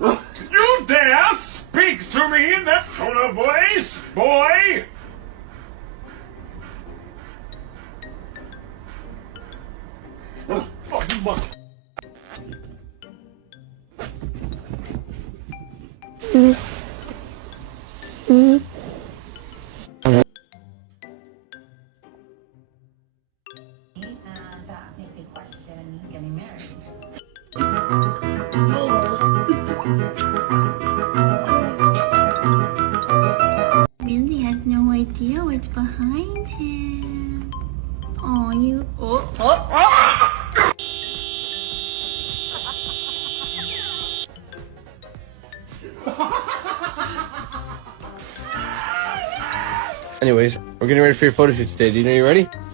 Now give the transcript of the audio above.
You dare speak to me in that tone of voice, boy? And that makes me question getting married. Really had no idea what's behind him. Oh, you. Anyways, we're getting ready for your photo shoot today. Do you know you're ready?